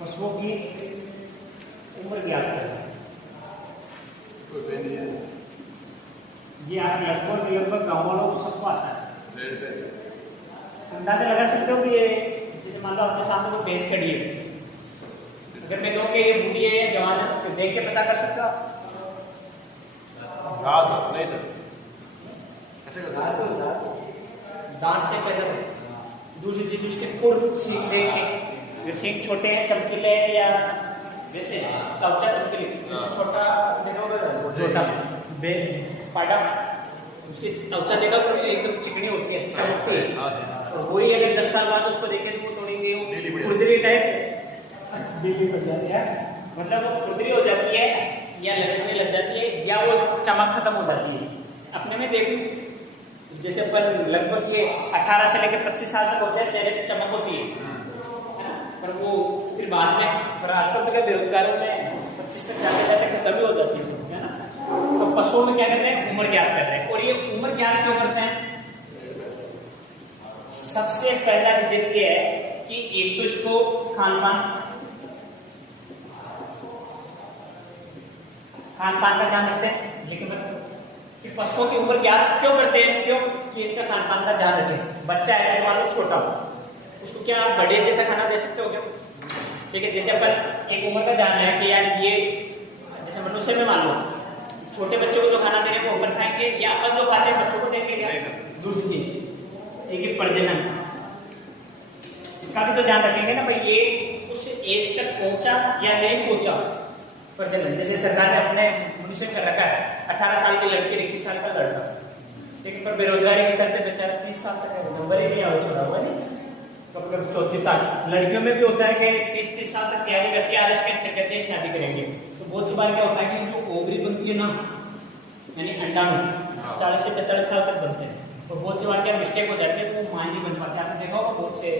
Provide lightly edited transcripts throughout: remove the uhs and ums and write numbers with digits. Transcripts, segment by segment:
पशुओं की उम्र ज्ञात करें। ये आप लगभग गाँव वालों को सबको आता है। अंदाजा लगा सकते हो कि ये जैसे मान लो आपके सामने कोई भैंस खड़ी है, अगर मैं कहूँ कि ये बूढ़ी है या जवान है तो देख के पता कर सकते हो आप? नहीं सर, दांत से पहले दूसरी चीज उसके खुर सींग देख के, सींग छोटे हैं चमकीले हैं या वैसे त्वचा चमकीली, जैसे छोटा देखोगे छोटा पाड़ा उसकी त्वचा देखा तो एकदम चिकनी होती है, चमकती है। और वही अगर 10 साल बाद उसको देखें तो वो थोड़ी खुरदरी टाइप ढीली पड़ जाती है, मतलब वो खुरदरी हो जाती है या लगने लग जाती है या वो चमक खत्म हो जाती है। अपने में देखो जैसे अपन लगभग ये 18 से लेकर 25 साल तक होते हैं, चेहरे पे चमक होती है ना, पर वो फिर बाद में, पर आजकल तो क्या बेरोजगारों में 25 तक जाते जाते खत्म भी हो जाती है ना। तो पशुओं में क्या करते हैं, उम्र ज्ञात करते हैं। और ये उम्र ज्ञात क्यों करते हैं? सबसे पहला रीजन ये है कि एक तो इसको खान पान का ध्यान रखते हैं। लेकिन कि पशुओं की उम्र ज्ञात क्यों करते हैं, क्यों कि इनका खान पान का ध्यान रखें। बच्चा है जैसे मान लो छोटा हो, उसको क्या आप बड़े जैसा खाना दे सकते हो क्या? ठीक है, जैसे अपन एक उम्र का ध्यान है कि यार ये जैसे मनुष्य में मान लो छोटे बच्चों को तो खाना देने को ऊपर खाएंगे या अपन जो खाते हैं बच्चों को देंगे क्या? दूसरी चीज एक प्रजनन, इसका भी तो ध्यान रखेंगे ना भाई, ये उस एज तक पहुंचा या नहीं पहुंचा प्रजनन। जैसे सरकार ने अपने मनुष्य कर रखा है 18 साल की लड़की 21 साल का लड़का, लेकिन पर बेरोजगारी के चलते बेचारा 30 साल तक नंबर ही नहीं आया, छोड़ा हुआ नहीं तो 34 साल। लड़कियों में भी होता है कि 30 साल तक तैयारी करके आरएस के अंतर कहते हैं शादी करेंगे, तो बहुत सी बार क्या होता है कि जो ओवरी बनती है ना, यानी अंडाणु 40 से 45 साल तक बनते हैं, और बहुत सी बार क्या मिस्टेक हो जाती है, वो मां नहीं बन पाती। आपने देखा होगा बहुत से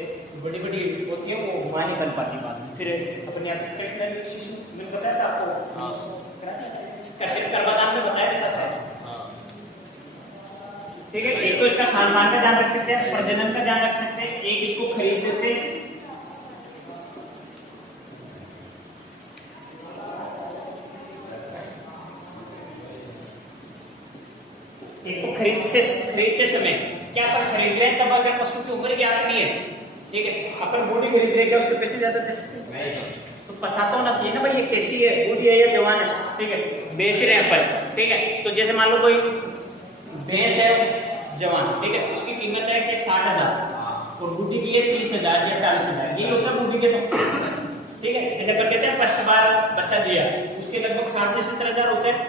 बड़ी बड़ी होती है वो मां नहीं बन पाती बाद में, फिर अपने शिशु मैंने बताया था आपको, कर्मदान में बताया था सर। ठीक है, एक तो इसका खान पान का ध्यान रख सकते हैं, प्रजनन का ध्यान रख सकते हैं, एक इसको खरीद देते हैं, एक तो खरीदते समय क्या अपन खरीद रहे हैं तब अगर पशु की उम्र ज्ञात नहीं है, ठीक है, अपन बूढ़ी खरीद रहे हैं, क्या उसके पैसे ज्यादा दे सकते हैं? तो पता तो होना चाहिए ना भाई ये कैसी है, बूढ़ी है या जवान है। ठीक है, बेच रहे हैं अपन, ठीक है, तो जैसे मान लो कोई भैंस है जवान, ठीक है, उसकी कीमत है कि 60,000 और बूढ़ी की है 30,000 या 40,000, ये होता है बूढ़ी के तो। ठीक है, जैसे अपन कहते हैं फर्स्ट बार बच्चा दिया उसके लगभग 60 से 70,000 होते हैं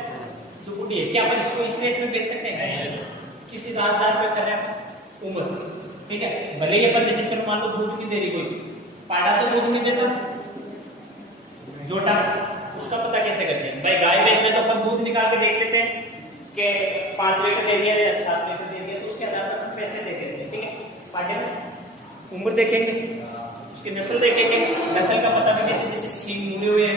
जो बूढ़ी है। क्या अपन इसको इस रेट में बेच सकते हैं? किसी दांतदार पे कर रहे हैं उम्र, ठीक है, भले ही अपन जैसे चलो मान लो दूध की देरी कोई पाड़ा तो दूध नहीं देता, जोटा उसका पता कैसे करते हैं भाई? गाय भैंस में तो अपन दूध निकाल के देख लेते हैं कि 5 लीटर दे दिया या 7 लीटर दे दिया, तो उसके आधार पर पैसे देख लेते हैं। ठीक है, पाड़े में उम्र देखेंगे, उसकी नस्ल देखेंगे, नस्ल का पता भी कैसे, जैसे सींग मुड़े हुए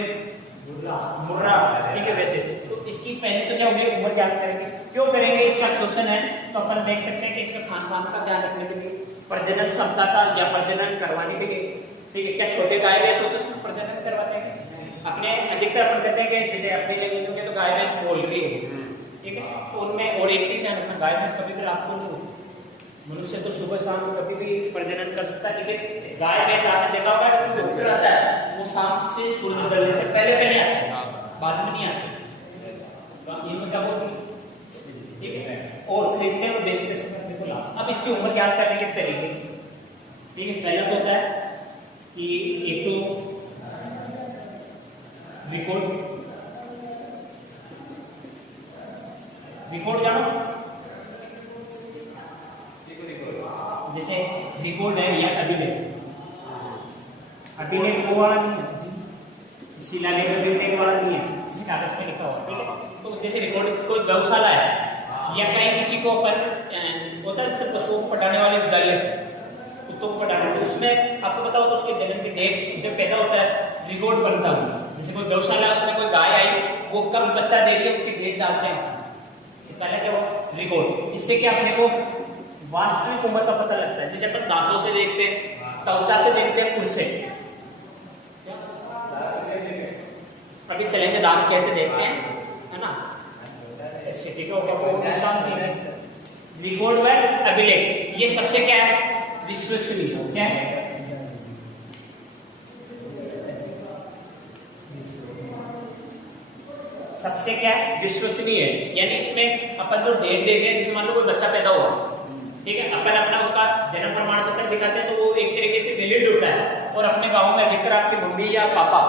मुर्रा, ठीक है, वैसे तो इसकी पहले तो क्या होगी उम्र ज्ञात करेंगे। क्यों करेंगे इसका क्वेश्चन है, तो अपन देख सकते हैं कि इसका खान पान का ध्यान रखने के लिए, प्रजनन क्षमता का या प्रजनन करवाने के लिए। ठीक है, क्या छोटे गाय भैंस होते हैं उसमें प्रजनन करवाते हैं? अपने अधिकतर अपन कहते हैं कि जैसे अपने लैंग्वेज में तो गाय भैंस बोल रही है, ठीक है, तो उनमें और एक चीज ध्यान रखना, गाय भैंस कभी भी रात को नहीं होती, मनुष्य तो सुबह शाम कभी भी प्रजनन कर सकता है, लेकिन गाय भैंस आपने देखा होगा कि डॉक्टर आता है वो शाम से सूर्य उदय से पहले पहले आता है, बाद में नहीं आता। इनमें क्या बोलती है, ठीक है, और खरीदते हैं बेचते समय देखो लाभ। अब इसकी उम्र ज्ञात करने के तरीके, ठीक है, पहला तो होता है कि एक तो रिकॉर्ड जानो, जैसे रिकॉर्ड है या अभिलेख, अभिलेख वो वाला नहीं है, शिलालेख अभिलेख वाला नहीं है, किसी कागज पे लिखा हुआ, ठीक है। तो जैसे रिकॉर्ड कोई गौशाला है या कहीं किसी को अपन होता है जैसे पशुओं को पटाने वाले विद्यालय, कुत्तों को पटाने, तो उसमें आपको बताओ तो उसके जन्म की डेट जब पैदा होता है रिकॉर्ड बनता है। जैसे कोई गौशाला उसमें कोई गाय आई वो कब बच्चा दे रही है उसकी डेट डालते हैं इसमें, तो पहले क्या हो रिकॉर्ड। इससे क्या अपने को वास्तविक उम्र का पता लगता है, जैसे अपन दांतों से देखते हैं, त्वचा से देखते हैं, खुद से अभी चलेंगे दाम कैसे देखते हैं, है ना। स्थिति का क्या कोई नुकसान नहीं है। रिकॉर्ड व अभिलेख ये सबसे क्या है, विश्वसनीय क्या है, सबसे क्या है, विश्वसनीय है। यानी इसमें अपन जो डेट देते हैं, जैसे मान लो कोई बच्चा पैदा हुआ, ठीक है, अपन अपना उसका जन्म प्रमाण पत्र दिखाते हैं तो वो एक तरीके से वैलिड होता है। और अपने गांव में अधिकतर आपकी मम्मी या पापा,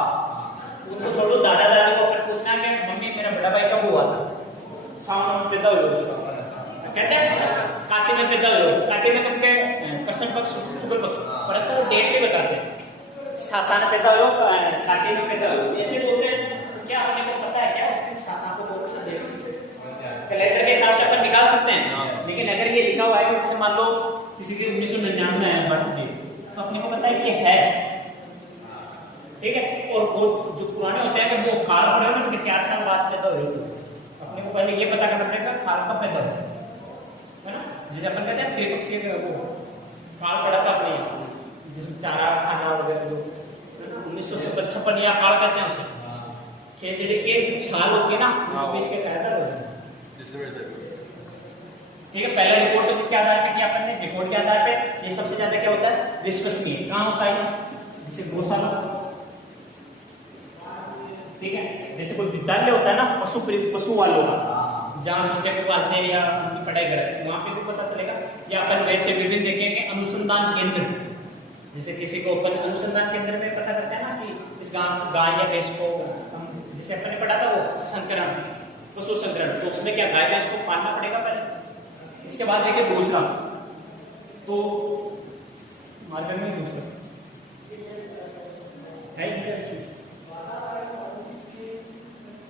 उनको छोड़ो दादा दादी को अपन पूछना है कि मम्मी मेरा बड़ा भाई कब हुआ था, सावन में पैदा हुआ, कहते हैं कार्तिक में पैदा हुआ, कार्तिक में उनके कृष्ण पक्ष शुक्ल पक्ष, परंतु वो डेट भी बताते हैं, साता में पैदा हुआ, कार्तिक में पैदा हुआ, ऐसे बोलते हैं। क्या अपने को पता है क्या साता को बोल सकते हैं, कैलेंडर के हिसाब से अपन निकाल सकते हैं। लेकिन अगर ये लिखा हुआ है जैसे मान लो किसी के 1999 है बर्थडे, तो अपने को पता है कि है, ठीक है। और वो जो पुराने होते हैं कि वो काल पड़े ना, उनके 4 साल बाद पैदा हुए, अपने को पहले ये पता करना पड़ेगा काल कब पैदा हुआ, है ना। जैसे अपन कहते हैं त्रिपक्षीय वो काल पड़ा था अपने, जिसमें चारा खाना वगैरह जो 1956 या काल कहते हैं उसे, खेजड़े के छाल होती है ना, पेश के कहता है, ठीक है। पहला रिपोर्ट तो किसके आधार पे किया अपन ने, रिपोर्ट के आधार पे। ये सबसे ज्यादा क्या होता है, विश्वसनीय। कहाँ होता है, जैसे गौशाला, ठीक है, जैसे कोई विद्यालय होता है ना, पशु वालों का, जहाँ उनके को पालते हैं या उनकी पढ़ाई करते हैं, वहां पे भी पता चलेगा। या अपन वैसे विभिन्न देखेंगे अनुसंधान केंद्र, जैसे किसी को अपन अनुसंधान केंद्र में पता करते हैं ना कि इस गाय या भैंस को, जैसे अपन ने पढ़ा था वो संकरण, पशु संकरण, तो उसमें क्या गाय भैंस को पालना पड़ेगा पहले। इसके बाद देखिए दूसरा, तो मार्केट में दूसरा है,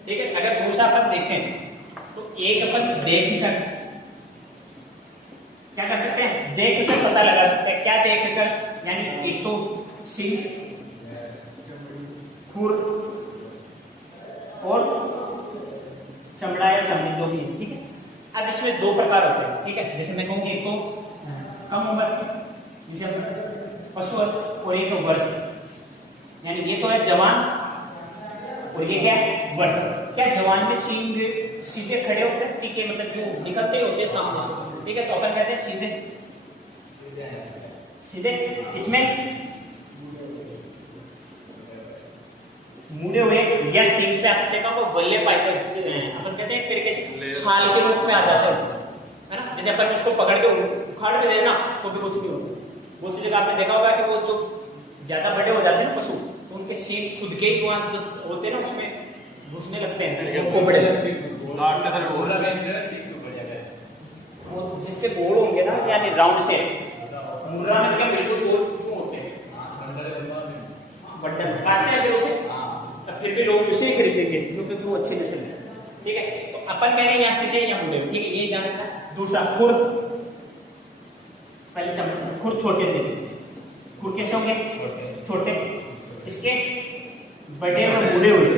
ठीक है। अगर दूसरा अपन देखें तो एक अपन देख कर क्या कर सकते हैं, देख कर पता लगा सकते हैं। क्या देख कर, यानी एक तो सिंह, खुर और चमड़ा या चमड़ी जो भी है, ठीक है। अब इसमें 2 प्रकार होते हैं, ठीक है। जैसे मैं कहूँ एक तो कम उम्र जिसे पशु, और एक तो वर्ग, यानी ये तो है जवान और ये क्या है, वर्ग। क्या जवान में सींग सीधे खड़े होते हैं, ठीक है, मतलब जो निकलते होते हैं सामने से, ठीक है, तो अपन कहते हैं सीधे सीधे। इसमें मुड़े हुए या सींग पे अपने को बल्ले पाए, अपन कहते हैं एक तरीके से छाल के रूप में आ जाते हैं, है ना। जैसे अपन उसको पकड़ के उखाड़ भी देना तो भी कुछ नहीं होता। बहुत सी जगह आपने देखा होगा कि वो जो ज्यादा बड़े हो जाते हैं पशु, तो उनके सींग खुद के ही जो होते हैं ना उसमें घुसने लगते हैं, वो जिसके गोल होंगे ना, यानी राउंड से, मुर्रा में क्या बिल्कुल गोल होते हैं, बटन काटते हैं उसे, तो फिर भी लोग उसे ही खरीदेंगे क्योंकि वो अच्छे जैसे, ठीक है। तो अपन कह रहे हैं यहाँ सीधे या मुड़े, ठीक है, ये जानना है। दूसरा खुर, पहले खुर छोटे थे, खुर कैसे होंगे, छोटे, इसके बड़े और मुड़े हुए,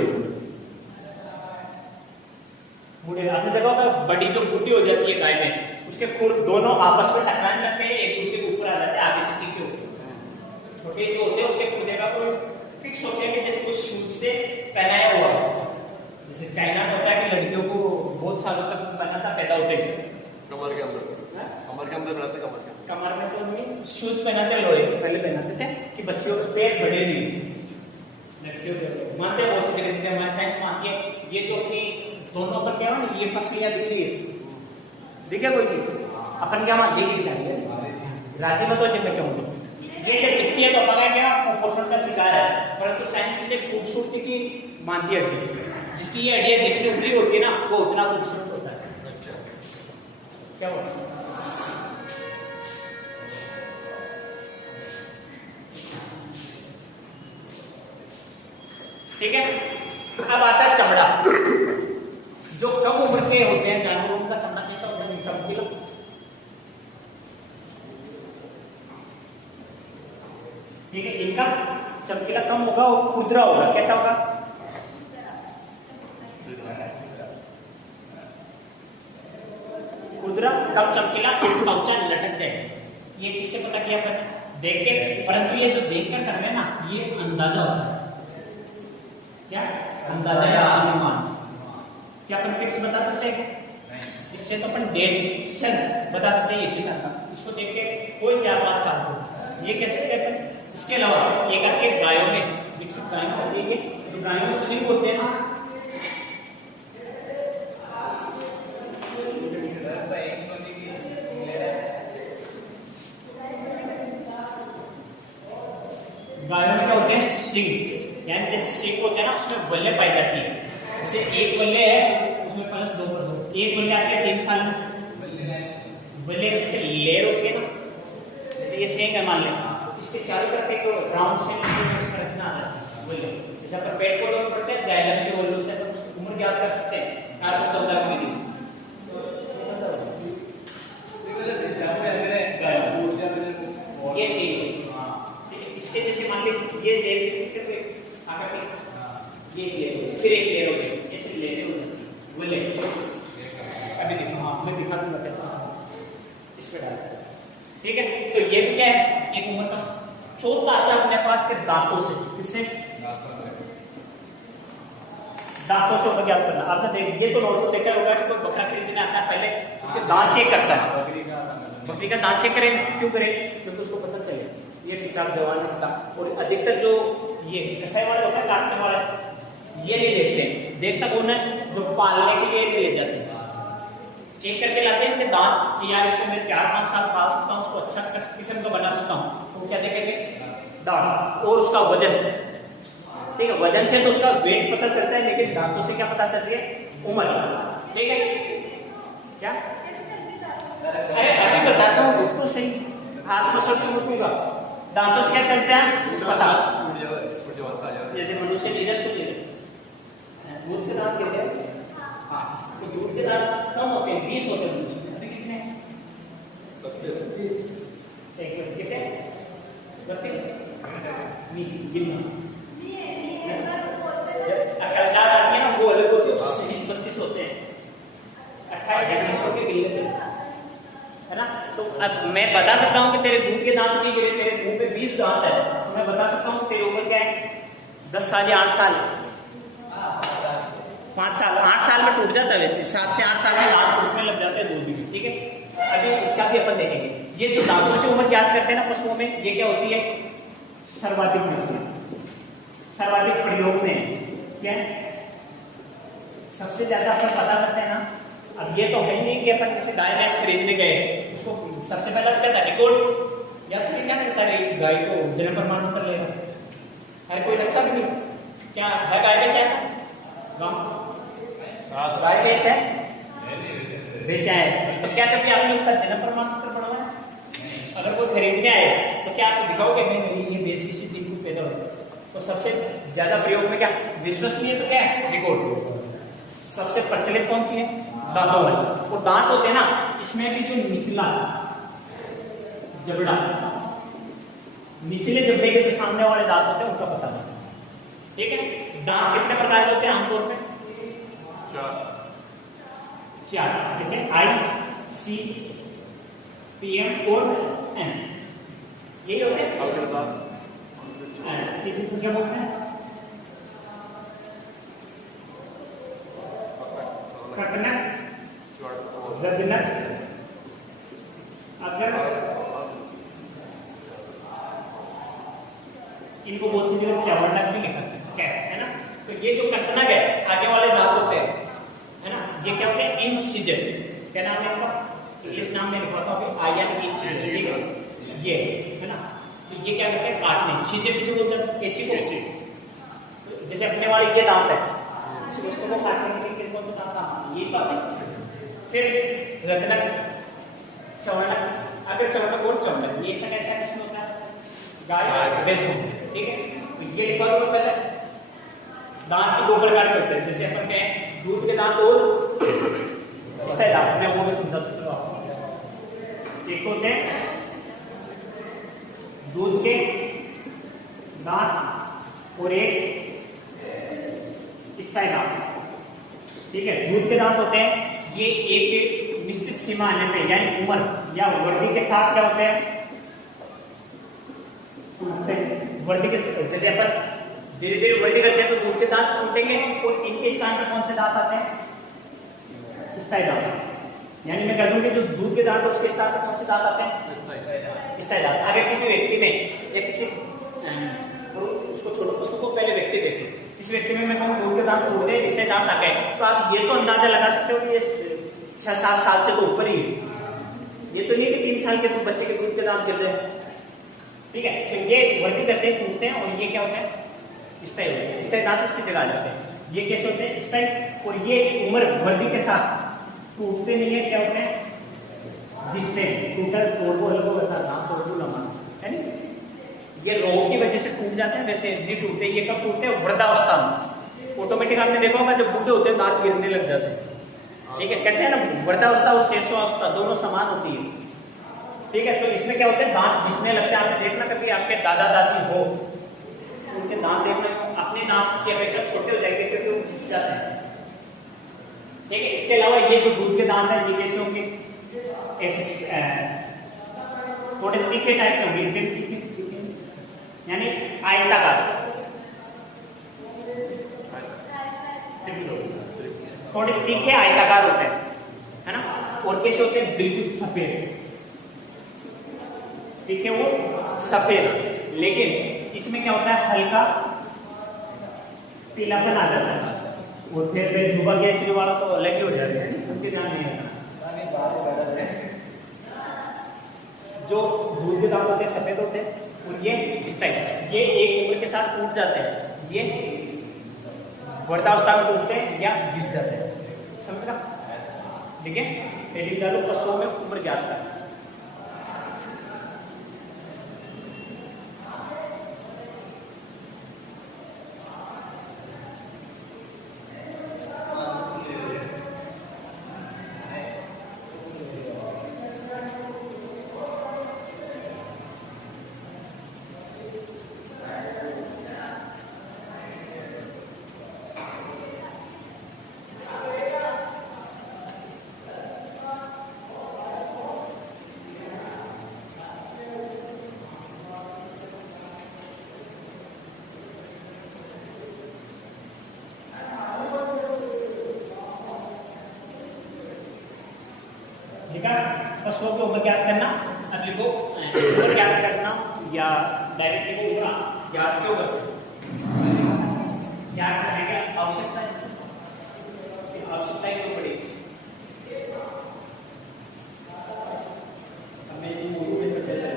मुड़े। आपने देखा होगा बड़ी जो बुढ़ी हो जाती है गाय में, उसके खुर दोनों आपस में टकराने लगते हैं, एक दूसरे के ऊपर आ जाते हैं, आगे से टिके होते हैं। छोटे जो होते हैं उसके खुदे का कोई फिक्स होते हैं कि जैसे कुछ सूट से पहनाया हुआ, जैसे चाइना में होता है कि लड़कियों को बहुत सालों तक पहना था पैदा होते हैं, कमर के अंदर, कमर के अंदर रहते, कमर में तो नहीं शूज पहनाते, लोहे पहले पहनाते थे कि बच्चियों के पैर बड़े नहीं, लड़कियों के मानते हैं बहुत सी जगह, जैसे हमारी साइंस मानती है ये जो कि दोनों पर क्या हो, ये पसलियां दिख रही है, दिखे कोई भी अपन क्या मान ये दिखा रही है, राज्य में तो जब क्यों ये जब दिखती है तो अपन क्या कुपोषण का शिकार है, परंतु साइंस इसे खूबसूरती की मानती है। जिसकी ये हड्डियां जितनी उभरी होती है ना, वो उतना खूबसूरत होता है। क्या होता है, ठीक है। अब आता है चमड़ा, जो कम उम्र के होते हैं जानवरों का चमड़ा कैसा होता है, चमकीला, ठीक है। इनका चमकीला कम होगा और खुरदरा होगा, कैसा होगा, खुरदरा, कम चमकीला, त्वचा लटक जाए। ये किससे पता किया अपन देख के, परंतु ये जो देख कर कर रहे हैं ना, ये अंदाजा होता है, क्या अंदाजा या अनुमान। क्या अपन फिक्स बता सकते हैं? इससे तो अपन डेट सन बता सकते हैं, ये भी साल का। इसको देख के कोई 4-5 साल को ये कह सकते हैं अपन। इसके अलावा एक आपके गायों में विकसित गायों होती है, जो गायों में सिंग होते हैं ना, गायों में क्या होते हैं? सिंग, यानी जैसे सिंग होते हैं ना, उसमें बल्ले पाई जाती है। जैसे एक बल्ले है उसमें प्लस 2 पर 2, एक बल्ले आते हैं 3 साल में। बल्ले जैसे लेयर होती है ना, जैसे ये सिंग है मान लें, इसके चारों तरफ एक राउंड शेप की संरचना आ जाती है बल्ले। जैसे अपन पेड़ पौधों में पढ़ते हैं जाइलम के बल्लों से तो उम्र ज्ञात कर सकते हैं, 14 की विधि। ये सही, इसके जैसे मान लीजिए ये लेयर आकर के ये लेयर फिर एक लेयर हो गई, ऐसे लेयर हो जाती है बोले। अभी देखो, हाँ मैं दिखा दूंगा इस पे डाल, ठीक है। तो ये भी क्या है? एक उम्र का। चौथा आता है अपने पास के दांतों से। किससे? दांतों से उम्र ज्ञात करना। आपने देख ये तो नोट को देखा होगा कि कोई बकरा खरीदने आता है, पहले उसके दांत चेक करता है। बकरी का दांत चेक करें, क्यों करें? क्योंकि उसको पता चले ये किताब जवान होता। और अधिकतर जो ये कसाई वाले होता है, काटने वाले, ये नहीं देखते। देखता कौन है? जो पालने के लिए ले जाते हैं, चेक करके लाते हैं कि दांत कि यार इसको मैं 4-5 साल पाल सकता हूँ, उसको अच्छा किस्म का बना सकता हूँ। तो क्या देखेंगे? दांत और उसका वजन। ठीक है, वजन से तो उसका वेट पता चलता है, लेकिन दांतों से क्या पता चलती है? उम्र। ठीक है, क्या? अरे अभी बताता हूँ, बिल्कुल सही। हाथ में सोच उठूंगा, दांतों से क्या चलता है? पता। जैसे मनुष्य लीडर सुन लीजिए, दूध के दांत कितने हैं? हाँ, तो दूध के दांत कम होते हैं, 20 होते हैं। अभी कितने? 32। एक मिनट, कितने? 32। अगर दांत आती है ना, वो अलग होते हैं, 32 होते हैं। 28 के गिल्ले है ना। तो अब मैं बता सकता हूँ कि तेरे दूध के दांत नहीं गिरे, तेरे मुंह में 20 दांत है, तो मैं बता सकता हूँ तेरी उम्र क्या है? 10 साल या 8 साल? 5 साल। 8 साल में टूट जाता है, वैसे 7 से 8 साल में दांत टूटने लग जाते हैं, दूध भी। ठीक है, अभी इसका भी अपन देखेंगे। ये जो दांतों से उम्र ज्ञात करते हैं ना पशुओं में, ये क्या होती है? सर्वाधिक में, सर्वाधिक प्रयोग में क्या सबसे ज्यादा अपन पता करते हैं ना। अब ये तो है नहीं कि अपन जैसे गाय भैंस खरीदने गए, उसको सबसे पहला क्या था? रिकॉर्ड। या तो क्या करता है? गाय को जन्म प्रमाण पत्र लेगा, हर कोई रखता भी नहीं। क्या है? गाय भैंस है गाय भैंस है, भैंस है, तो क्या करके आपने उसका जन्म प्रमाण पत्र बनवाया? अगर कोई खरीदने आए तो क्या आप दिखाओगे? नहीं, ये भैंस इसी दिन को पैदा होता है। तो सबसे ज्यादा प्रयोग में क्या विश्वसनीय तो क्या है? रिकॉर्ड। सबसे प्रचलित कौन सी है? दांतों वाली। और दांत होते हैं ना, इसमें भी जो निचला जबड़ा, निचले जबड़े के जो सामने वाले दांत होते हैं उनका पता नहीं। ठीक है, दांत कितने प्रकार के होते हैं आमतौर पे? 4। जैसे आई, सी, पीएम और एम, यही होते हैं। क्या बोलते हैं? कटनक, गदनक, अगर इनको बहुत सी जगह चवर्णक भी लिखा है ना। तो ये जो कटनक है, आगे वाले दांत होते हैं, है ना, ये क्या होते हैं? इंसिजर। क्या नाम है इनका? इस नाम में लिखा था आयन इंसिजर, ये है ना। तो ये क्या करते हैं? काटने। सीजर किसे बोलते हैं? कैंची को। जैसे अपने वाले ये दांत है, इस वस्तु को काटने के लिए कौन सा दांत था? ये दांत। फिर रत्नक, चवर्णक, अगर चवर्णक और चवर्णक, ये सब ऐसा किसमें होता है? गाय भैंस में। ठीक है, तो ये लिखा हुआ पहले दांत के 2 प्रकार के होते हैं। जैसे अपन कहें दूध के दांत और स्थायी दांत, मैं वो भी समझा दूंगा आपको। एक होते हैं दूध के दांत और एक स्थायी दांत। ठीक है, दूध के दांत होते हैं, ये एक निश्चित सीमा आने पे, यानी उम्र या वृद्धि के साथ क्या होते हैं? वृद्धि के, जैसे अपन धीरे धीरे वृद्धि करते हैं तो दूध के दांत टूटेंगे और इनके स्थान पर कौन से दांत आते हैं? स्थायी दांत। यानी मैं कह दूं कि जो दूध के दांत है उसके स्थान पर कौन से दांत आते हैं? स्थायी दांत। अगर किसी व्यक्ति ने या किसी तो उसको छोड़ो, पशु को पहले व्यक्ति देखो, इस व्यक्ति में मैं कहूँ दूध के दांत टूट गए, स्थायी दांत आ गए, तो आप ये तो अंदाजा लगा सकते हो कि ये 6-7 साल से तो ऊपर ही है। ये तो नहीं कि 3 साल के बच्चे के दूध के दांत गिर रहे हैं। ठीक है, तो ये वृद्धि करते हैं, टूटते हैं और ये क्या होता है? स्थायी होते हैं। स्थायी दांत इसकी जगह आ जाते हैं। ये कैसे होते हैं? स्थायी। और ये उम्र वृद्धि के साथ टूटते नहीं है, क्या होते हैं? घिसते हैं। टूटा तोड़ो हल्को बता दांत तोड़ दो लमा, है नहीं? ये रोग की वजह से टूट जाते हैं, वैसे नहीं टूटते। ये कब टूटते हैं? वृद्धावस्था में। ऑटोमेटिक आपने देखा होगा जब बूढ़े होते हैं दांत गिरने लग जाते हैं। ठीक है, कहते हैं ना वृद्धावस्था और शेषावस्था दोनों समान होती है। ठीक है, तो इसमें क्या होता है? दांत घिसने लगते हैं। आपने देखना कभी आपके दादा दादी हो उनके दांत देखना अपने दांत की अपेक्षा छोटे हो जाएंगे क्योंकि वो घिस जाते हैं। ठीक है, इसके अलावा ये जो दूध के दांत है ये कैसे होंगे? थोड़े तीखे टाइप के होंगे, यानी आयताकार, थोड़े तीखे आयताकार होते हैं, है ना? और कैसे होते हैं? बिल्कुल सफेद, तीखे वो सफेद, लेकिन इसमें क्या होता है? हल्का पीलापन आ जाता है। और फिर जुबा केसरी वाला तो अलग ही हो जाता है, उनके ध्यान नहीं आता। जो दूध के दांत होते हैं सफेद होते हैं और ये इस टाइप, ये एक उम्र के साथ टूट जाते हैं। ये वृद्धावस्था में टूटते हैं या घिस जाते हैं। समझ रहा? ठीक है, हेडिंग डालो पशुओं में उम्र ज्ञात कर। पशुओं की उम्र ज्ञात करना, अब लिखो उम्र ज्ञात करना या डायरेक्ट लिखो उम्र ज्ञात क्यों करते हैं? ज्ञात करने की आवश्यकता क्यों पड़ी? हमें इस मूल में सबसे से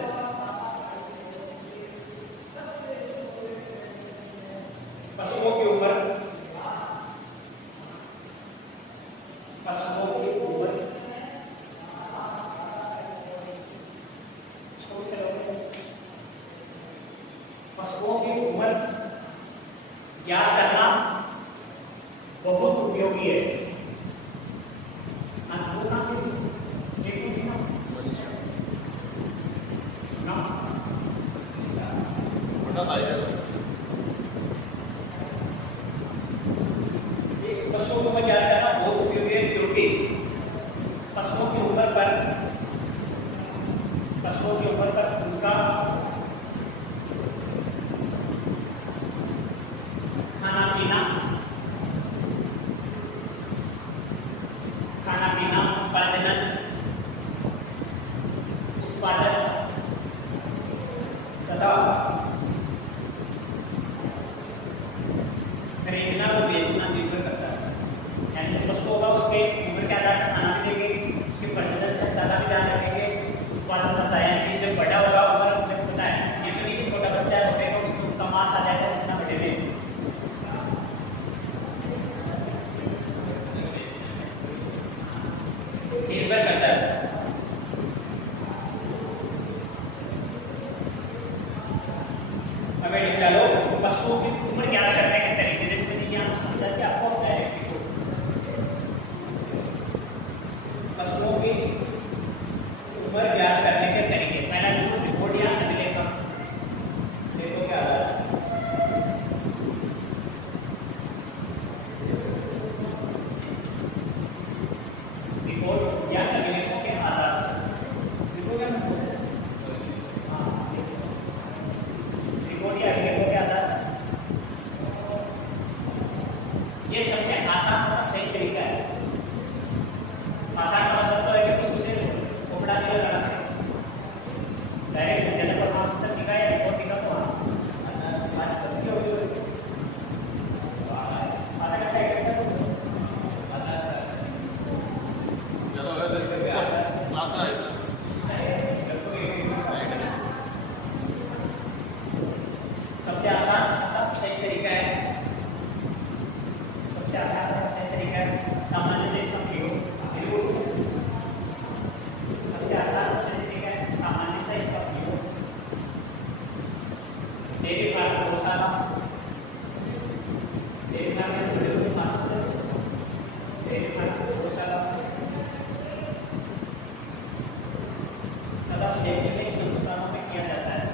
पशुओं की उम्र, पशुओं की उम्र पशुओं की उम्र ज्ञात करना बहुत उपयोगी है। पशुओं को ज्ञात करना बहुत उपयोगी है क्योंकि पशुओं की उम्र पर उनका खाना पीना, प्रजनन, उत्पादन तथा खरीदना और बेचना निर्भर करता है। यानी पशु होगा उसके उम्र के आधार पर खाना भी देंगे, उसके प्रजनन क्षमता का भी ध्यान रखेंगे, उत्पादन क्षमता, यानी कि जब बड़ा होगा उम्र जब होता है, ये तो नहीं कि छोटा बच्चा है होगा उसको उसका मांस आ जाएगा उतना बड़े में निर्भर करता है। अब चलो पशुओं की उम्र ज्ञात करने के तरीके जैसे समझा कि आपको पशुओं की उम्र ज्ञात करने के तरीके, पहला रिपोर्ट या अभिलेख। देखो क्या रिपोर्ट या अभिलेखों के आधार रिपोर्ट या अभिलेखों के आधार मेरे पास बहुत सारा मेरे पास बहुत सारा तथा शैक्षणिक संस्थानों में किया जाता है।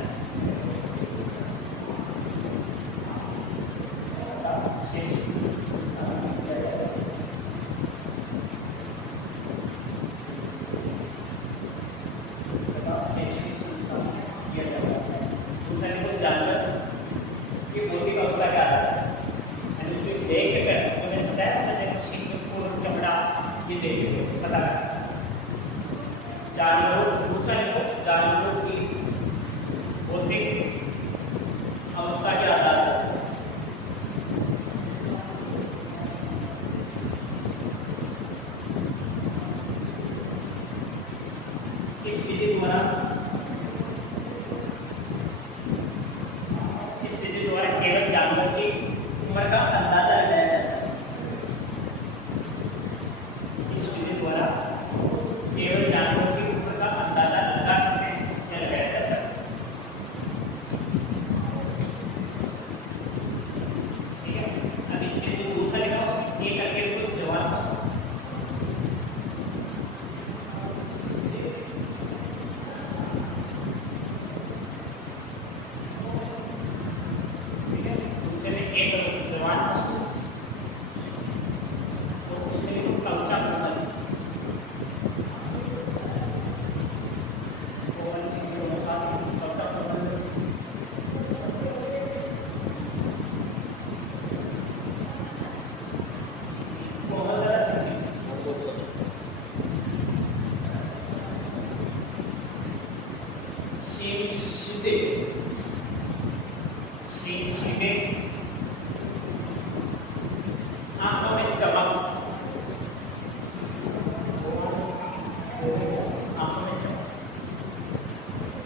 जानवरों की भौतिक अवस्था के आधार पर इस विधि द्वारा केवल जानवर की उम्र का अंदाजा लगाया जाता है। इस विधि द्वारा केवल जानवर की उम्र का अंदाजा लगा सकते हैं या लगाया जाता है। ठीक है, अब इसके जो दूसरा लिखा है एक करके तो जवाब का सीधे आंखों में चमक, आंखों में चमक,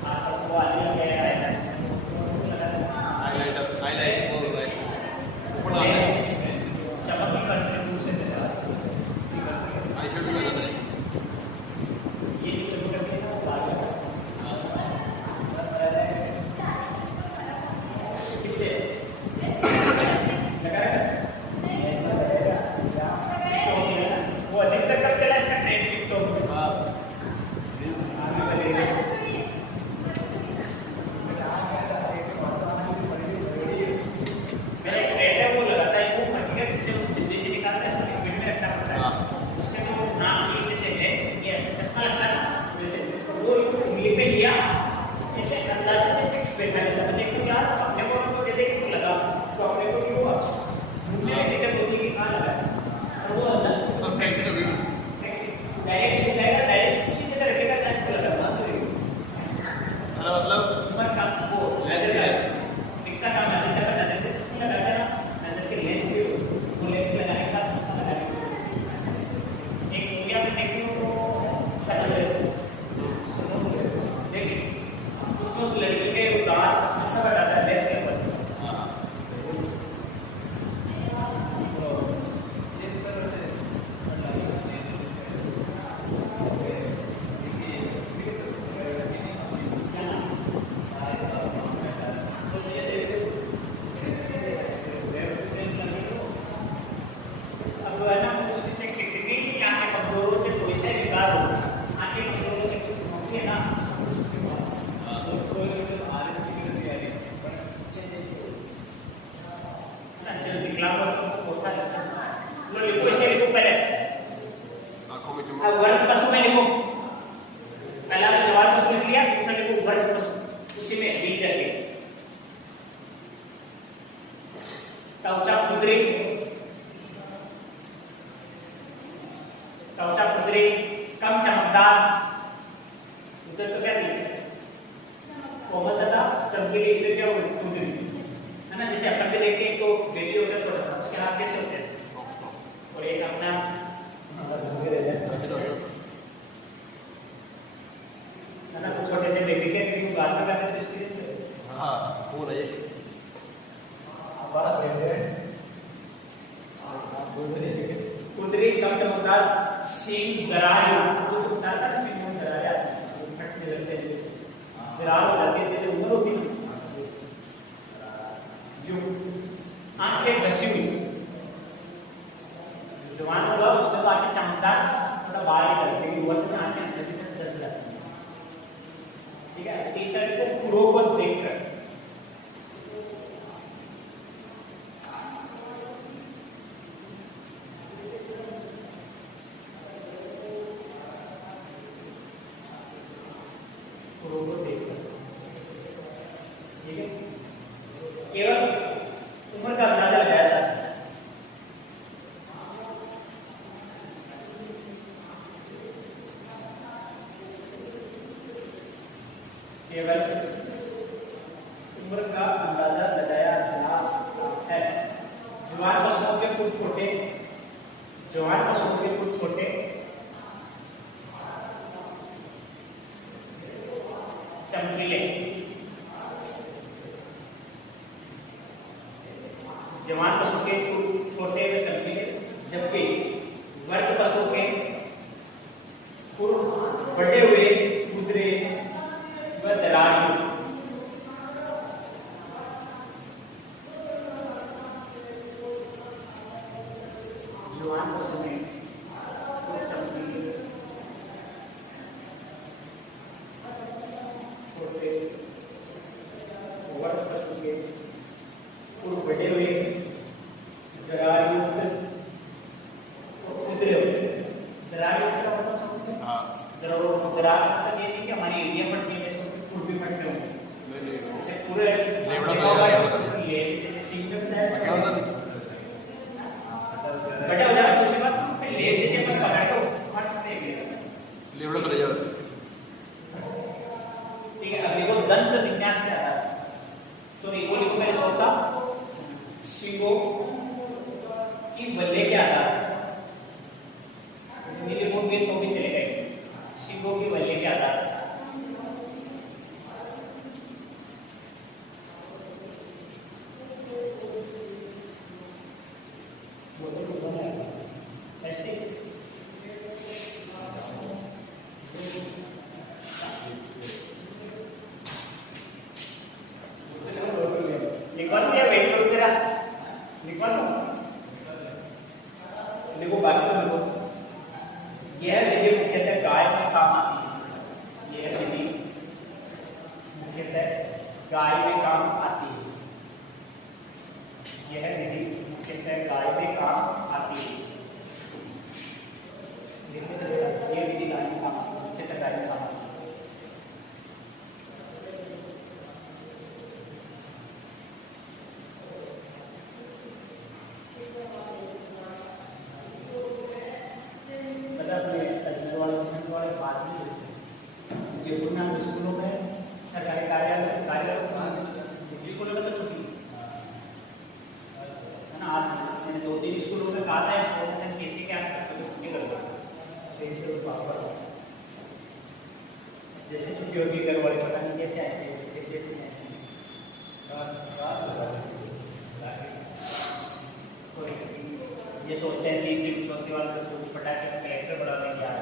आंखों को आलिया कह रहा है चमक भी करते हैं दूर से ये चमक करते हैं वो अधिकतर कब चला इसका ट्रेंड टिकटॉक मेरा एक ट्रेंड है वो लगाता है वो हकीकत जिसे उस जिंदगी से निकालता है उसको पेट में रखना पड़ता है। उससे जो नाम ये जैसे लेंस ये चश्मा लगता है ना जैसे वो उंगली पे लिया ऐसे अंदाजे से फिक्स बैठा रहता है। देखो यार अपने को दे दे के तो लगा तो अपने को क्यों हुआ मुझे दिक्कत होती है कहाँ लगा और वो अंदर प्रैक्टिस हो गई डायरेक्ट जाएगा डायरेक्ट उसी जगह रखेगा जहाँ से लगा मतलब ऊपर का वो लेंस का दिखता काम है जैसे अपन नजर के चश्मे लगाते हैं ना नजर के लेंस के वो लेंस लगाने के बाद चश्मा लगाने एक मूवी आपने देखी हो तो समझ रहे देखिए उसको उस लड़की के दांत चश्मे सब हटाता है लेंस के ऊपर वर्ग पशु में लिखो पहला आपने जवाब पशु लिख लिया दूसरा लिखो वर्ग पशु उसी में बीच रखे त्वचा कुदरी कम चमकदार उधर तो क्या लिखे कोमल तथा चमकीली इधर क्या कुदरी है ना जैसे अपन भी देखते हैं तो बेबी होता है छोटा सा उसके हाथ कैसे होते हैं और एक अपना है ना तो छोटे से बेबी के भी बात में करते हैं इसके हाँ वो नहीं बड़ा बेबी कुदरी कम चमकदार सींग गरार जो होता है ना सींग में गरार फटने लगते हैं जैसे गरार हो जाती है जैसे उम्र होती है देखकर ठीक है, केवल उम्र का अंदाजा लगाया जा सकता है। केवल उम्र का अंदाजा लगाया जा सकता है। जवान पशुओं के कुछ छोटे, जवान पशुओं के कुछ छोटे चमकीले, जवान पशु के कुछ छोटे व चमकीले, जबकि वर्ग पशु के कुछ बड़े हुए कुदरे व दरार जवान पशु में कुछ चमकीले छोटे वर्ग पशु के कुछ बड़े हुए दरार कुदरे हुए, दरार का मतलब समझते हैं? हाँ दरार मतलब ये नहीं कि हमारी एरिया पड़ती है, जैसे फूल भी पड़ते होंगे, जैसे पूरे जैसे सीन में बताया बटा हो जाए दूसरी बात फिर ले जैसे अपन पकड़ के मार सकते हैं। लेवड़ा कर जाओ। ठीक है, अब देखो दंत विन्यास क्या है, सॉरी वो लिखो मेरे चौथा शिंगों की बल्ले के आधार नीले बोर्ड में तो भी चलेगा, शिंगों की बल्ले के आधार लिखवा दो या वेट करो तेरा, लिखवा दो, देखो बाकी तो देखो यह विधि मुख्यतः गाय में काम आती है, यह विधि मुख्यतः गाय में काम आती है, यह विधि मुख्यतः गाय में काम आती है, ये विधि गाय में काम आती है, मुख्यतः गाय में काम आती है। स्कूलों में सरकारी कार्यालय स्कूलों में तो छुट्टी है ना, आज मैंने 2-3 स्कूलों में कहा था प्रोफेसर कहते कि आप बच्चों को छुट्टी कर दो, जैसे छुट्टी होगी घर वाले पता नहीं कैसे आएंगे, कैसे नहीं आएंगे, ये सोचते हैं तीसरी चौथी वाले बच्चों को पटाखे का कैरेक्टर बढ़ा देंगे आज।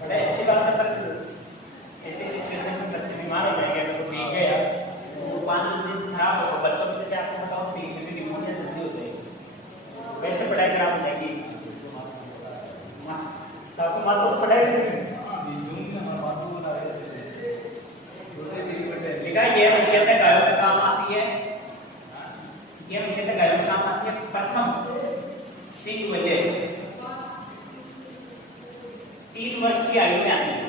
बड़ा अच्छी बात है, पर ऐसे सिचुएशन में बच्चे बीमार हो जाएंगे, अगर भीग गया तो 5 दिन खराब होगा, बच्चों को जैसे आपको बताओ भीगने में निमोनिया जल्दी हो जाएगी, वैसे पढ़ाई खराब हो जाएगी, तो आपको मालूम तो पढ़ाई लिखा ये मुख्यतः गायों में काम आती है, ये मुख्यतः गायों में काम आती है। प्रथम सिंह वजह 3 वर्ष की आयु में आती है,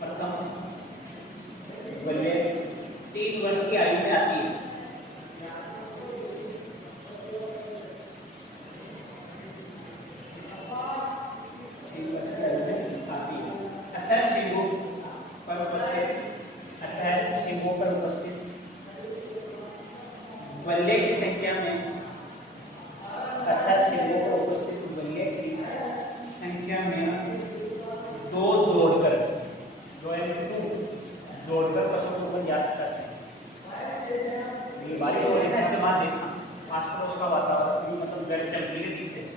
प्रथम बल्ले 3 वर्ष की आयु में आती है, अतः सिंगों पर उपस्थित बल्ले की संख्या में, अतः सिंगों पर उपस्थित बल्ले की संख्या में 2 जोड़कर, जोड़कर पशुओं को ज्ञात करते हैं। ये बारिश हो रही है ना, इसके बाद देखना आस पड़ोस का वातावरण मतलब घर चमकीले दिखते हैं,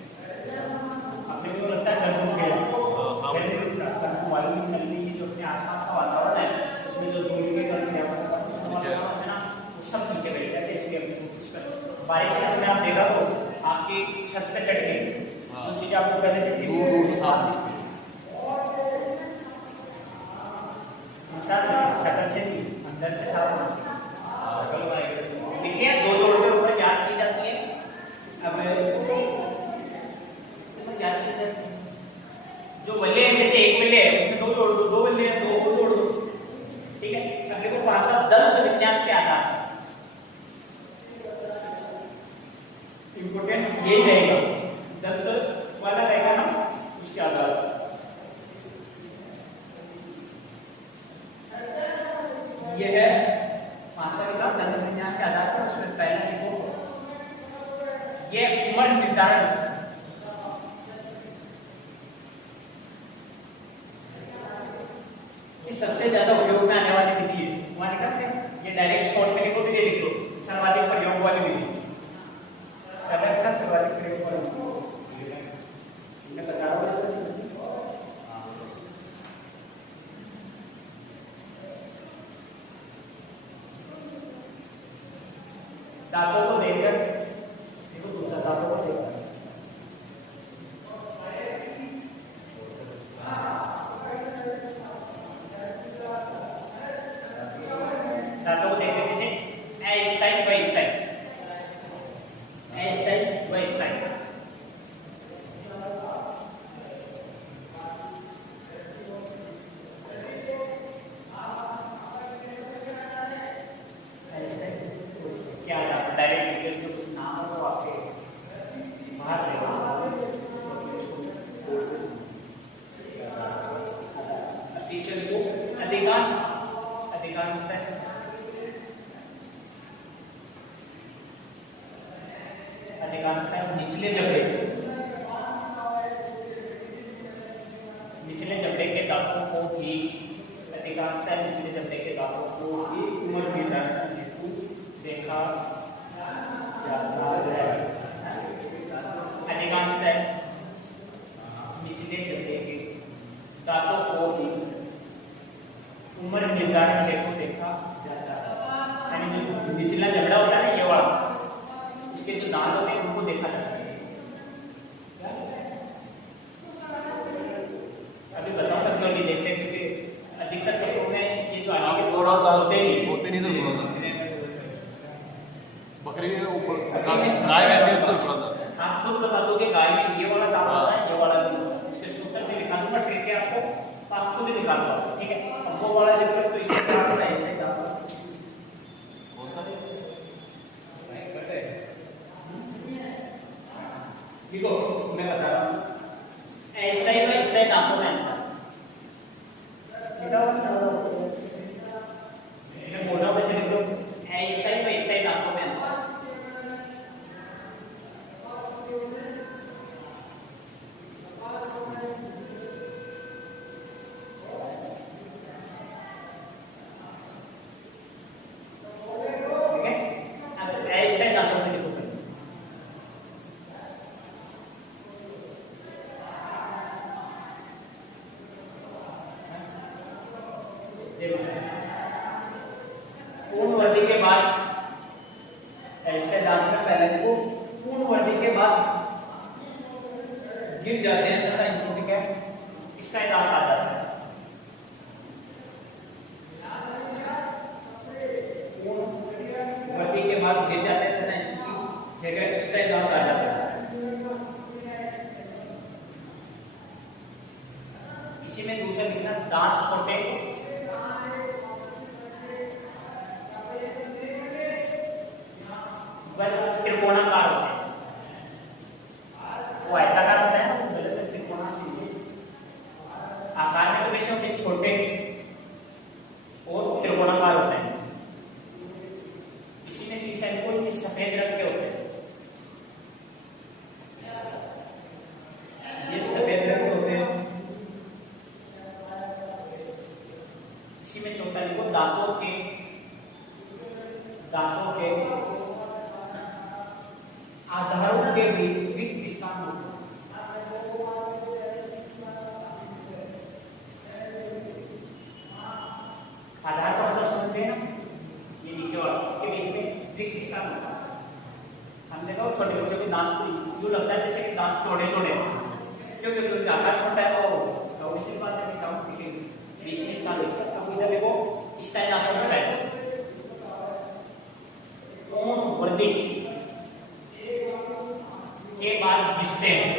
अपने को लगता है घर को वायु नली जो अपने आसपास का वातावरण है उसमें जो धूल के वातावरण है ना वो सब नीचे बैठ जाते हैं, इसलिए अपने बारिश के समय आप देखा तो आपकी छत पे चढ़ गई जो चीजें आपको पहले दिखती थी देखो भाषा दंत विन्यास के आधार पर इंपोर्टेंस यही रहेगा, दंत वाला रहेगा ना उसके आधार पर। ये है भाषा का दंत विन्यास के आधार पर। उसमें पहला देखो ये उम्र निर्धारण, सबसे ज्यादा उपयोग में आने वाली विधि है। वहां लिखा है ये डायरेक्ट शॉर्ट में लिखो तो ये लिख दो सर्वाधिक प्रयोग वाली विधि। सर्वाधिक प्रयोग वाली मैं बता रहा हूं इसमें दांतों को देखकर देखो, दूसरा दांतों को देखकर निचले जबड़े के दांतों को भी अधिकांशतः निचले जबड़े के दांतों को भी उम्र निर्धारण हेतु देखा जाता है। अधिकांशतः निचले जबड़े के दांतों को भी उम्र निर्धारण हेतु देखा जाता है। यानी जो निचला जबड़ा होता है ना ये वाला, उसके जो दांत होते हैं उनको देखा जाता है। अभी बताऊंगा क्यों नहीं देखते, क्योंकि अधिकतर लोगों में ये जो आगे थोड़ा होते नहीं तो थोड़ा सा बकरी के ऊपर गाय वैसे ऊपर थोड़ा सा। आप खुद बता दो कि गाय में ये वाला दांत होता है, ये वाला नहीं होता। इसके सूत्र में लिखा दूंगा, ट्रिक है आपको, तो आप खुद ही निकाल लो, ठीक है। अब वो वाला लिख लो तो इससे क्या होता है, इससे दांत देखो मैं बता रहा हूँ, ऐसा ही दांतों में अंतर मैं बोल रहा हूँ वैसे लिख दो, ऐसा ही दांतों में अंतर। ठीक है, अब ऐसा ही दांतों में लिखो। पूर्ण वृद्धि के बाद ऐसे दांत में पहले को पूर्ण वृद्धि के बाद गिर जाते हैं तथा इनको ठीक है इसका दांत आ जाता है। पूर्ण वृद्धि के बाद गिर जाते हैं तथा इनकी जगह इसका दांत आ जाता है। इसी में दूसरा लिखना दांत छोटे त्रिकोणाकार होते हैं। वो आयताकार होता है ना, गलत त्रिकोणाकार आकार में तो वैसे होते हैं, छोटे और त्रिकोणाकार होते हैं। इसी में तीसरा इनको ये सफेद रंग के होते हैं, ये सफेद रंग के होते हैं। इसी में चौथा इनको दांतों के आधारों के बीच रिक्त स्थान होते हैं। आधार का मतलब समझते हैं ना, ये नीचे वाला, इसके बीच में रिक्त स्थान होता है। हमने देखा छोटे बच्चों के दांत जो लगता है जैसे कि दांत चौड़े क्योंकि आकार छोटा है, तो इसी बात है कि बीच में स्थान होता है। अब इधर देखो इस टाइम दांतों में बैठो, पूर्ण वृद्धि के बाद घिसते हैं,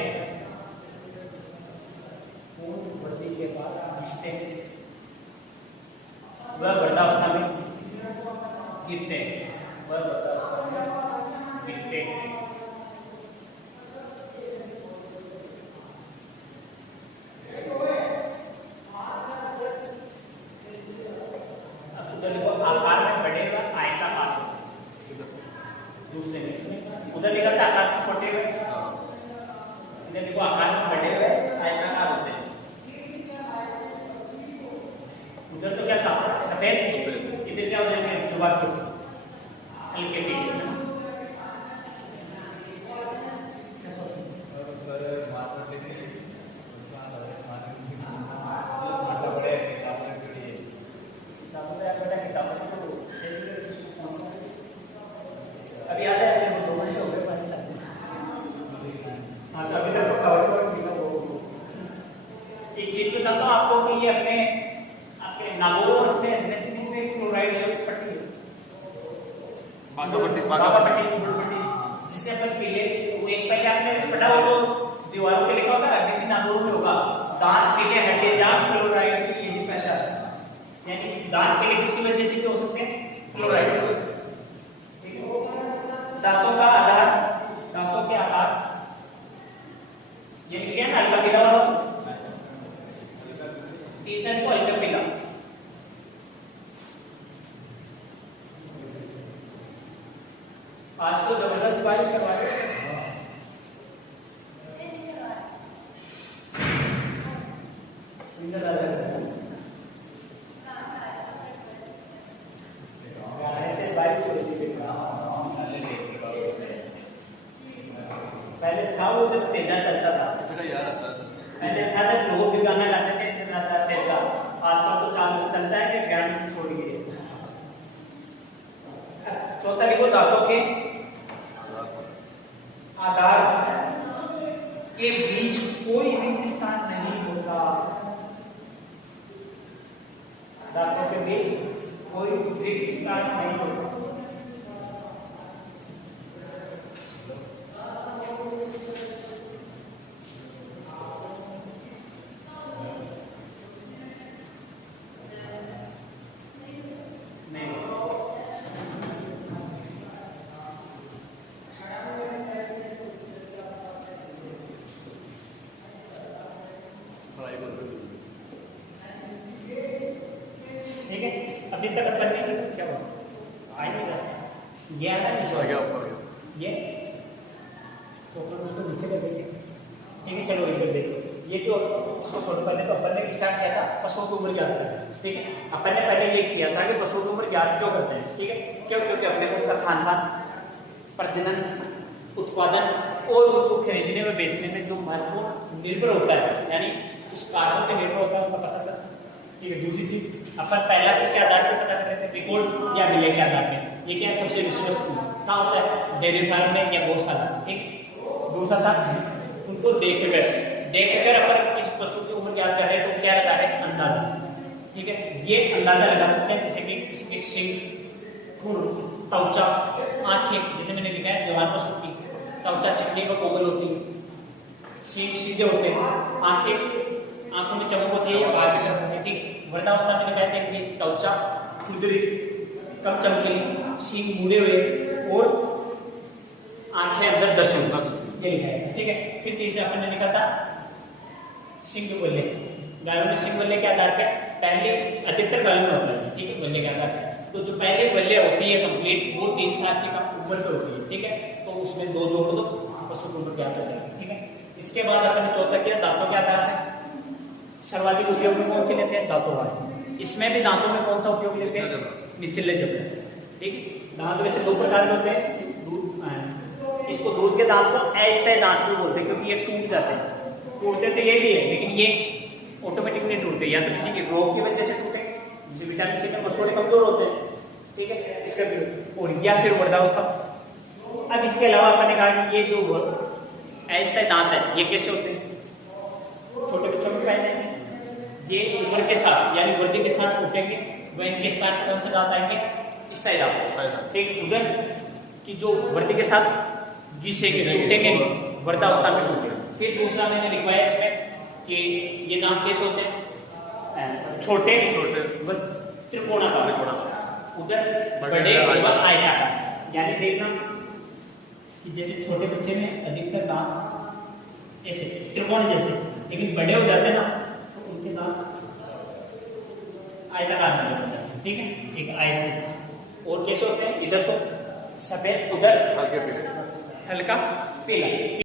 पूर्ण वृद्धि के बाद घिसते हैं, वह वृद्धावस्था में गिरते गिरते आकार में बढ़ेगा आयताकार दूसरे में उधर लिखा था आकार में छोटे हुए इधर देखो आकार में बढ़े हुए आयताकार होते हैं उधर तो क्या था सफेद इधर क्या हो जाएंगे जुबान के हल्के पीले अभी आ जाए 2 घंटे हो गए पानी साथ में। हाँ तो अभी तक तो कवर एक चीज बताता हूँ आपको कि ये अपने आपके नागौर और अपने अंदर में क्लोराइड पट्टी बागा पट्टी जिसे अपन पीले वो एक पहले आपने पढ़ा हो तो दीवारों पे लिखा होगा लेकिन नागौर में होगा दांत पीले हड्डी जान क्लोराइड की यही पहचान यानी दांत पीले किसकी वजह से हो सकते हैं क्लोराइड दांतों का आधार दांतों के आकार ये क्या ना हल्का पीला वाला तीसरे को हल्का पीला आज तो जबरदस्त बारिश करवा रहे ऐसे बारिश होती है पहले था वो जब तेजा चलता था पहले था जब लोग भी गाना गाते थे तेजा आजकल तो चालू चलता है कि ज्ञान छोड़ गए चौथा लिखो दांतों के आधार के बीच कोई भी विस्तार नहीं होता दांतों के बीच कोई भी विस्तार नहीं होता ठीक है अभी तक अपन ने क्या हुआ आई नहीं रहा ये आ रहा है ये तो अपन उसको नीचे कर देंगे ठीक है चलो इधर देखो ये जो उसको छोटे पहले तो अपन ने स्टार्ट किया था पशुओं की उम्र ज्ञात करना ठीक है अपन ने पहले ये किया था कि पशुओं की उम्र ज्ञात क्यों करते हैं ठीक है क्यों क्योंकि अपने को उनका खानपान प्रजनन उत्पादन और उनको खरीदने में बेचने में जो महत्वपूर्ण निर्भर होता है यानी उस कारणों पे निर्भर होता है उनका पता चलता ठीक है दूसरी चीज अपन पहला किसके आधार पर पता कर रहे थे रिकॉर्ड या मिले के आधार पे ये क्या सबसे विश्वसनीय क्या होता है डेयरी फार्म में या गौशाला ठीक दूसरा था उनको देखकर अपन किस पशु की उम्र ज्ञात कर रहे हैं तो क्या लगा रहे हैं अंदाजा ठीक है ये अंदाजा लगा सकते हैं जैसे कि इसके सिंग खुर त्वचा आंखें जैसे मैंने लिखा है जवान पशु की त्वचा चिकनी व कोमल होती है सींग सीधे होते हैं आंखें आंखों में चमक होती है या बाहर की तरफ होती है ठीक वृद्धावस्था में कहते हैं कि त्वचा खुदरी कम चमकीली सींग मुड़े हुए और आंखें अंदर दर्शन ये लिखा है ठीक है फिर तीसरा अपन ने लिखा था सिंग बल्ले गायों में सिंग बल्ले के आधार पर पहले अधिकतर गायों में होता है ठीक है बल्ले के आधार पर तो जो पहले बल्ले होती है कंप्लीट वो 3 साल की उम्र पे होती है ठीक है तो उसमें 2 जोड़ दो पशु की उम्र ज्ञात हो जाएगी ठीक है इसके बाद अपन ने चौथा किया दांतों के आधार पर सर्वाधिक उपयोग में कौन सी लेते हैं दांतों वाले इसमें भी दांतों में कौन सा उपयोग लेते हैं निचले जबड़े ठीक दांत वैसे 2 प्रकार के होते हैं इसको दूध के दांत को अस्थायी दांत भी बोलते हैं क्योंकि ये टूट जाते हैं टूटते तो ये भी है लेकिन ये ऑटोमेटिक नहीं टूटते या तो किसी के रोग की वजह से टूटे जैसे विटामिन सी में मसोड़े कमजोर होते हैं ठीक है इसका और या फिर वृद्धावस्था अब इसके अलावा अपन ने कहा कि ये जो अस्थायी दांत है ये कैसे होते हैं छोटे बच्चों में पाए जाएंगे ये उम्र के साथ यानी वृद्धि के साथ टूटेंगे वह इनके स्थान कौन से दांत आएंगे स्थायी दांत ठीक उधर की जो वृद्धि के साथ घिसेंगे टूटेंगे वृद्धावस्था में टूटेंगे फिर दूसरा मैंने लिखवाया इसमें कि ये दांत कैसे होते हैं छोटे त्रिकोणाकार उधर बड़े बड़े और एवं आयताकार। यानी देखना कि जैसे छोटे बच्चे में अधिकतर दांत ऐसे त्रिकोण जैसे, लेकिन बड़े हो जाते हैं ना तो उनके दांत आयताकार बन जाते हैं। ठीक है, एक आयत जैसे। और कैसे होते हैं, इधर तो सफेद, उधर हल्के पीले। हल्का पीला।